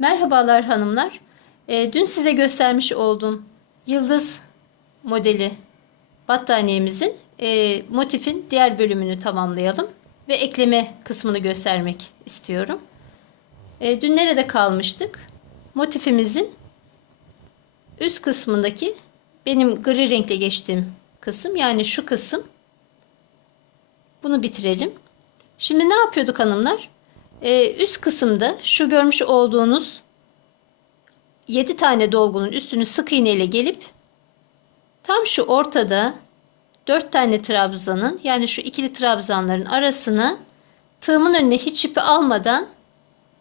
Merhabalar hanımlar. Ee, dün size göstermiş olduğum yıldız modeli battaniyemizin e, motifin diğer bölümünü tamamlayalım ve ekleme kısmını göstermek istiyorum. E, dün nerede kalmıştık? Motifimizin üst kısmındaki benim gri renkle geçtiğim kısım yani şu kısım bunu bitirelim. Şimdi ne yapıyorduk hanımlar? Ee, üst kısımda şu görmüş olduğunuz 7 tane dolgunun üstünü sık iğne ile gelip tam şu ortada 4 tane trabzanın yani şu ikili trabzanların arasına tığımın önüne hiç ipi almadan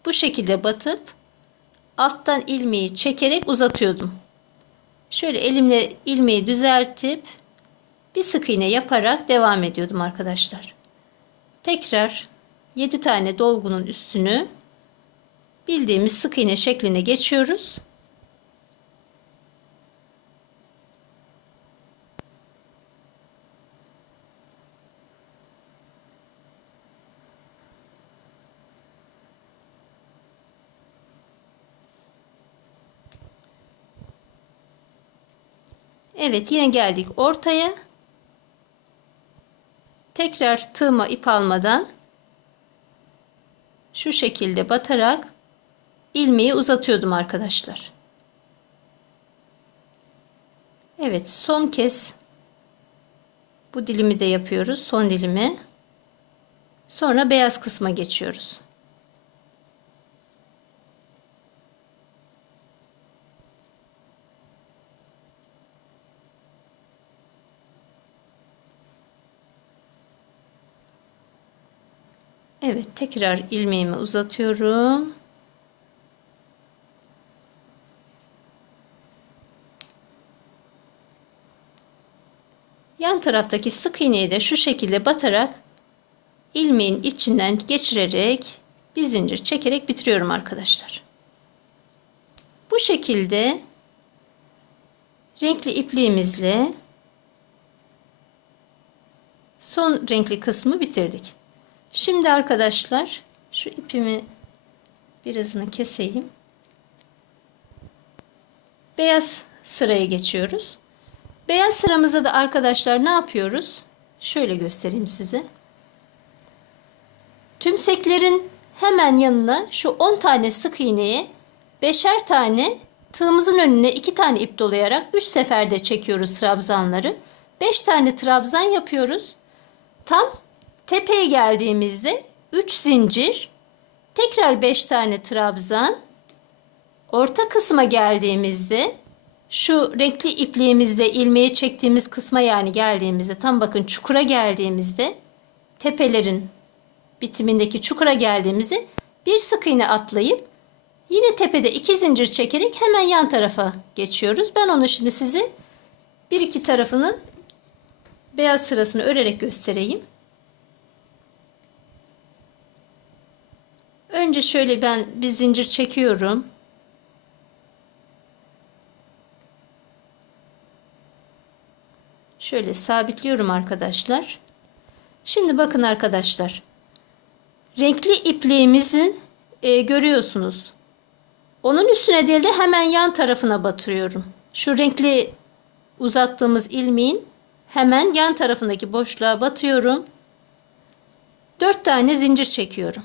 bu şekilde batıp alttan ilmeği çekerek uzatıyordum. Şöyle elimle ilmeği düzeltip bir sık iğne yaparak devam ediyordum arkadaşlar. Tekrar 7 tane dolgunun üstünü bildiğimiz sık iğne şekline geçiyoruz. Evet yine geldik ortaya. Tekrar tığıma ip almadan şu şekilde batarak ilmeği uzatıyordum arkadaşlar. Evet son kez bu dilimi de yapıyoruz. Son dilimi. Sonra beyaz kısma geçiyoruz. Evet tekrar ilmeğimi uzatıyorum. Yan taraftaki sık iğneyi de şu şekilde batarak ilmeğin içinden geçirerek bir zincir çekerek bitiriyorum arkadaşlar. Bu şekilde renkli ipliğimizle son renkli kısmı bitirdik. Şimdi arkadaşlar şu ipimi birazını keseyim. Beyaz sıraya geçiyoruz. Beyaz sıramızda da arkadaşlar ne yapıyoruz? Şöyle göstereyim size. Tümseklerin hemen yanına şu 10 tane sık iğneye 5'er tane tığımızın önüne 2 tane ip dolayarak 3 seferde çekiyoruz trabzanları. 5 tane trabzan yapıyoruz. Tam tepeye geldiğimizde 3 zincir, tekrar 5 tane trabzan, orta kısma geldiğimizde şu renkli ipliğimizle ilmeği çektiğimiz kısma yani geldiğimizde tam bakın çukura geldiğimizde tepelerin bitimindeki çukura geldiğimizde bir sık iğne atlayıp yine tepede iki zincir çekerek hemen yan tarafa geçiyoruz. Ben onu şimdi size bir iki tarafını beyaz sırasını örerek göstereyim. Önce şöyle ben bir zincir çekiyorum. Şöyle sabitliyorum arkadaşlar. Şimdi bakın arkadaşlar. Renkli ipliğimizi e, görüyorsunuz. Onun üstüne değil de hemen yan tarafına batırıyorum. Şu renkli uzattığımız ilmeğin hemen yan tarafındaki boşluğa batıyorum. 4 tane zincir çekiyorum.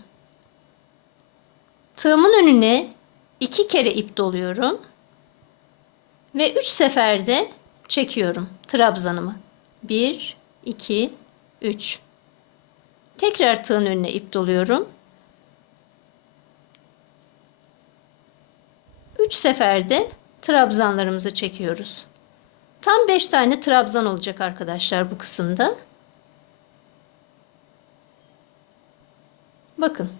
Tığımın önüne iki kere ip doluyorum. Ve üç seferde çekiyorum trabzanımı. Bir, iki, üç. Tekrar tığın önüne ip doluyorum. Üç seferde trabzanlarımızı çekiyoruz. Tam beş tane trabzan olacak arkadaşlar bu kısımda. Bakın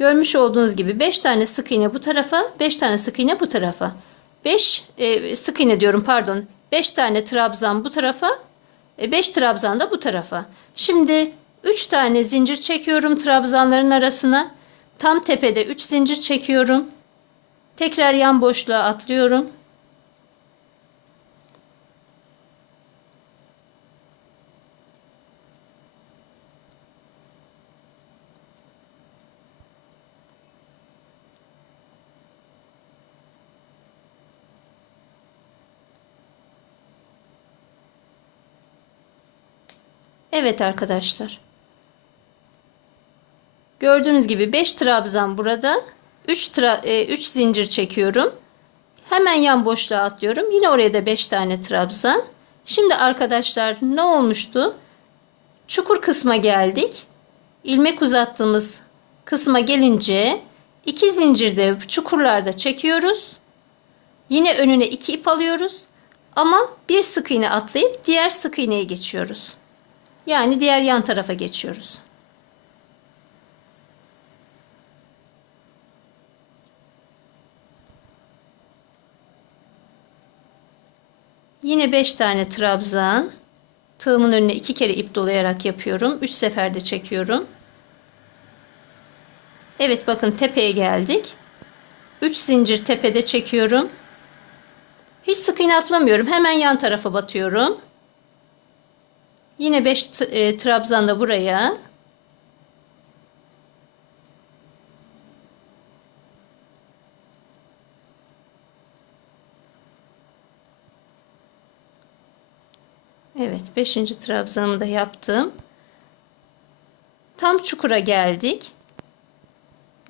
Görmüş olduğunuz gibi 5 tane sık iğne bu tarafa, 5 tane sık iğne bu tarafa. 5 e, sık iğne diyorum pardon. 5 tane trabzan bu tarafa, 5 e, trabzan da bu tarafa. Şimdi 3 tane zincir çekiyorum trabzanların arasına. Tam tepede 3 zincir çekiyorum. Tekrar yan boşluğa atlıyorum. Evet arkadaşlar. Gördüğünüz gibi 5 trabzan burada. 3 tra 3 zincir çekiyorum. Hemen yan boşluğa atlıyorum. Yine oraya da 5 tane trabzan. Şimdi arkadaşlar ne olmuştu? Çukur kısma geldik. İlmek uzattığımız kısma gelince iki zincirde çukurlarda çekiyoruz. Yine önüne iki ip alıyoruz. Ama bir sık iğne atlayıp diğer sık iğneye geçiyoruz. Yani diğer yan tarafa geçiyoruz. Yine 5 tane trabzan. Tığımın önüne iki kere ip dolayarak yapıyorum. 3 seferde çekiyorum. Evet bakın tepeye geldik. 3 zincir tepede çekiyorum. Hiç sık iğne atlamıyorum. Hemen yan tarafa batıyorum. Yine 5 e, trabzan da buraya. Evet 5. trabzanımı da yaptım. Tam çukura geldik.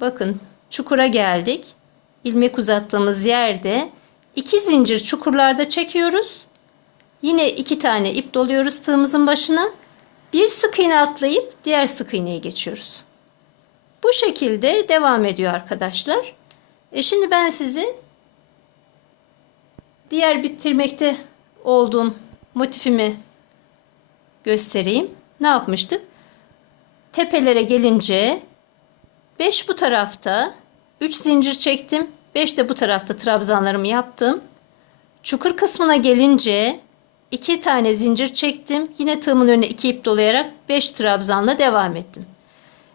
Bakın çukura geldik. İlmek uzattığımız yerde iki zincir çukurlarda çekiyoruz. Yine iki tane ip doluyoruz tığımızın başına. Bir sık iğne atlayıp diğer sık iğneye geçiyoruz. Bu şekilde devam ediyor arkadaşlar. E şimdi ben sizi diğer bitirmekte olduğum motifimi göstereyim. Ne yapmıştık? Tepelere gelince 5 bu tarafta 3 zincir çektim. 5 de bu tarafta trabzanlarımı yaptım. Çukur kısmına gelince 2 tane zincir çektim. Yine tığımın önüne 2 ip dolayarak 5 trabzanla devam ettim.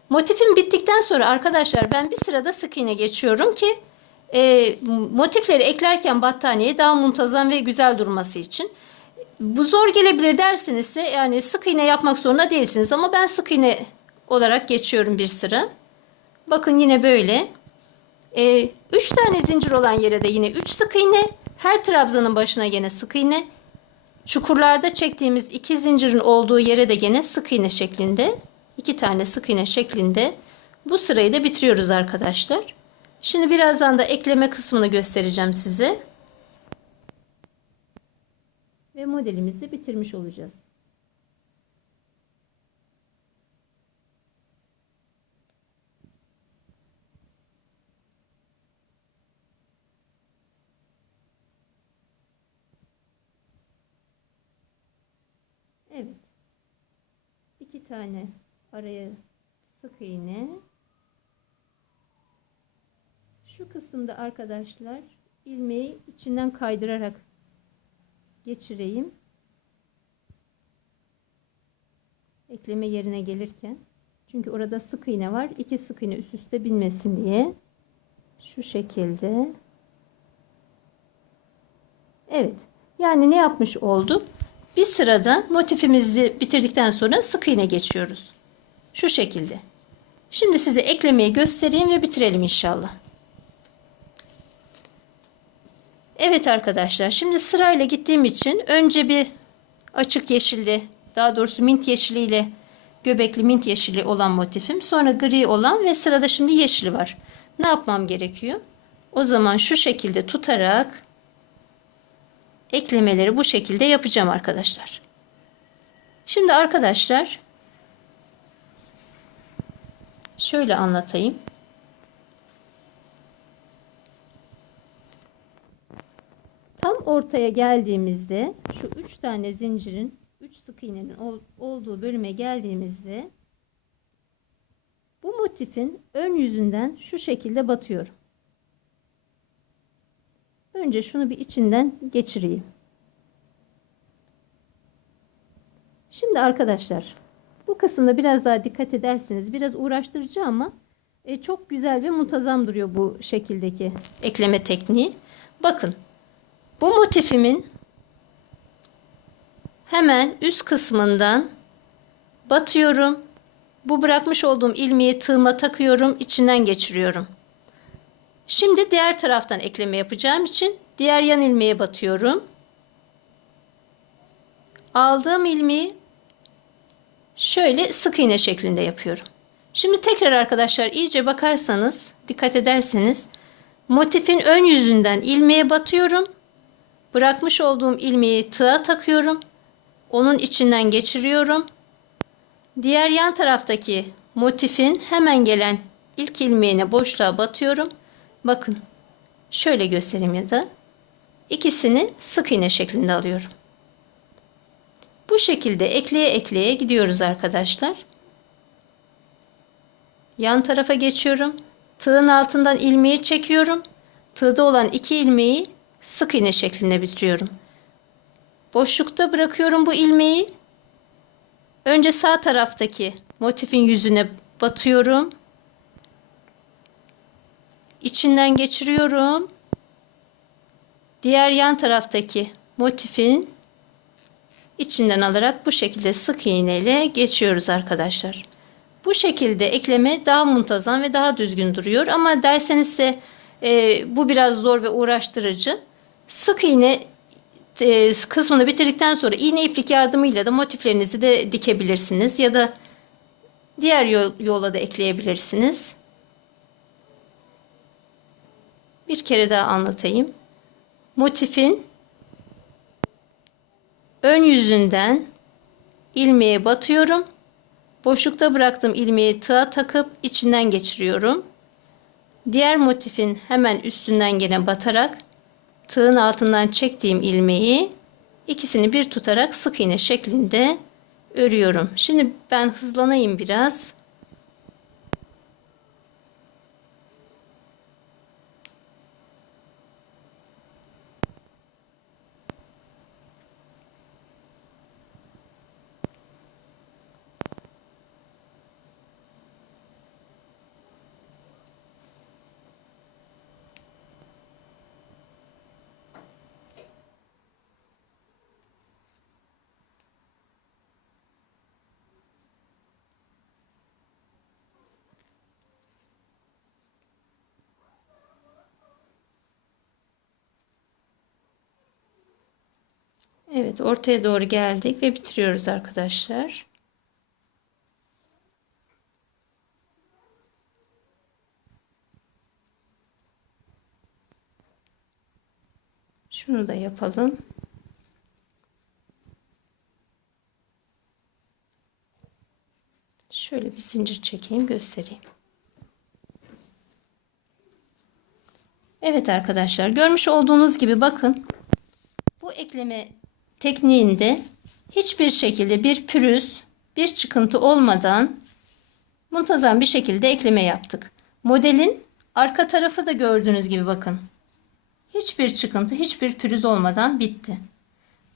Motifim bittikten sonra arkadaşlar ben bir sırada sık iğne geçiyorum ki e, motifleri eklerken battaniyeye daha muntazam ve güzel durması için. Bu zor gelebilir dersinizse yani sık iğne yapmak zorunda değilsiniz ama ben sık iğne olarak geçiyorum bir sıra. Bakın yine böyle. 3 e, üç tane zincir olan yere de yine 3 sık iğne. Her trabzanın başına yine sık iğne. Çukurlarda çektiğimiz iki zincirin olduğu yere de gene sık iğne şeklinde. iki tane sık iğne şeklinde. Bu sırayı da bitiriyoruz arkadaşlar. Şimdi birazdan da ekleme kısmını göstereceğim size. Ve modelimizi bitirmiş olacağız. Evet. İki tane araya sık iğne. Şu kısımda arkadaşlar ilmeği içinden kaydırarak geçireyim. Ekleme yerine gelirken. Çünkü orada sık iğne var. İki sık iğne üst üste binmesin diye. Şu şekilde. Evet. Yani ne yapmış olduk? Bir sırada motifimizi bitirdikten sonra sık iğne geçiyoruz. Şu şekilde. Şimdi size eklemeyi göstereyim ve bitirelim inşallah. Evet arkadaşlar şimdi sırayla gittiğim için önce bir açık yeşilli daha doğrusu mint yeşiliyle göbekli mint yeşili olan motifim sonra gri olan ve sırada şimdi yeşili var. Ne yapmam gerekiyor? O zaman şu şekilde tutarak eklemeleri bu şekilde yapacağım arkadaşlar. Şimdi arkadaşlar şöyle anlatayım. Tam ortaya geldiğimizde şu üç tane zincirin üç sık iğnenin olduğu bölüme geldiğimizde bu motifin ön yüzünden şu şekilde batıyorum. Önce şunu bir içinden geçireyim. Şimdi arkadaşlar bu kısımda biraz daha dikkat ederseniz biraz uğraştırıcı ama e, çok güzel ve muntazam duruyor bu şekildeki ekleme tekniği. Bakın bu motifimin hemen üst kısmından batıyorum. Bu bırakmış olduğum ilmeği tığıma takıyorum, içinden geçiriyorum. Şimdi diğer taraftan ekleme yapacağım için diğer yan ilmeğe batıyorum. Aldığım ilmeği şöyle sık iğne şeklinde yapıyorum. Şimdi tekrar arkadaşlar iyice bakarsanız, dikkat ederseniz motifin ön yüzünden ilmeğe batıyorum. Bırakmış olduğum ilmeği tığa takıyorum. Onun içinden geçiriyorum. Diğer yan taraftaki motifin hemen gelen ilk ilmeğine boşluğa batıyorum. Bakın şöyle göstereyim ya da ikisini sık iğne şeklinde alıyorum. Bu şekilde ekleye ekleye gidiyoruz arkadaşlar. Yan tarafa geçiyorum. Tığın altından ilmeği çekiyorum. Tığda olan iki ilmeği sık iğne şeklinde bitiriyorum. Boşlukta bırakıyorum bu ilmeği. Önce sağ taraftaki motifin yüzüne batıyorum. İçinden geçiriyorum. Diğer yan taraftaki motifin içinden alarak bu şekilde sık iğne ile geçiyoruz arkadaşlar. Bu şekilde ekleme daha muntazam ve daha düzgün duruyor ama derseniz de e, bu biraz zor ve uğraştırıcı. Sık iğne e, kısmını bitirdikten sonra iğne iplik yardımıyla da motiflerinizi de dikebilirsiniz ya da diğer yol, yola da ekleyebilirsiniz. Bir kere daha anlatayım. Motifin ön yüzünden ilmeğe batıyorum. Boşlukta bıraktığım ilmeği tığa takıp içinden geçiriyorum. Diğer motifin hemen üstünden gene batarak tığın altından çektiğim ilmeği ikisini bir tutarak sık iğne şeklinde örüyorum. Şimdi ben hızlanayım biraz. Evet ortaya doğru geldik ve bitiriyoruz arkadaşlar. Şunu da yapalım. Şöyle bir zincir çekeyim göstereyim. Evet arkadaşlar görmüş olduğunuz gibi bakın bu ekleme tekniğinde hiçbir şekilde bir pürüz, bir çıkıntı olmadan muntazam bir şekilde ekleme yaptık. Modelin arka tarafı da gördüğünüz gibi bakın. Hiçbir çıkıntı, hiçbir pürüz olmadan bitti.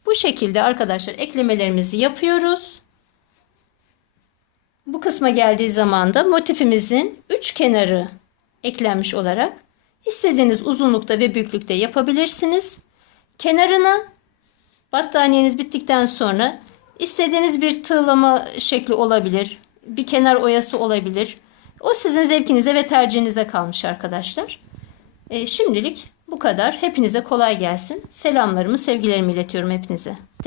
Bu şekilde arkadaşlar eklemelerimizi yapıyoruz. Bu kısma geldiği zaman da motifimizin üç kenarı eklenmiş olarak istediğiniz uzunlukta ve büyüklükte yapabilirsiniz. Kenarına Battaniyeniz bittikten sonra istediğiniz bir tığlama şekli olabilir. Bir kenar oyası olabilir. O sizin zevkinize ve tercihinize kalmış arkadaşlar. E, şimdilik bu kadar. Hepinize kolay gelsin. Selamlarımı, sevgilerimi iletiyorum hepinize.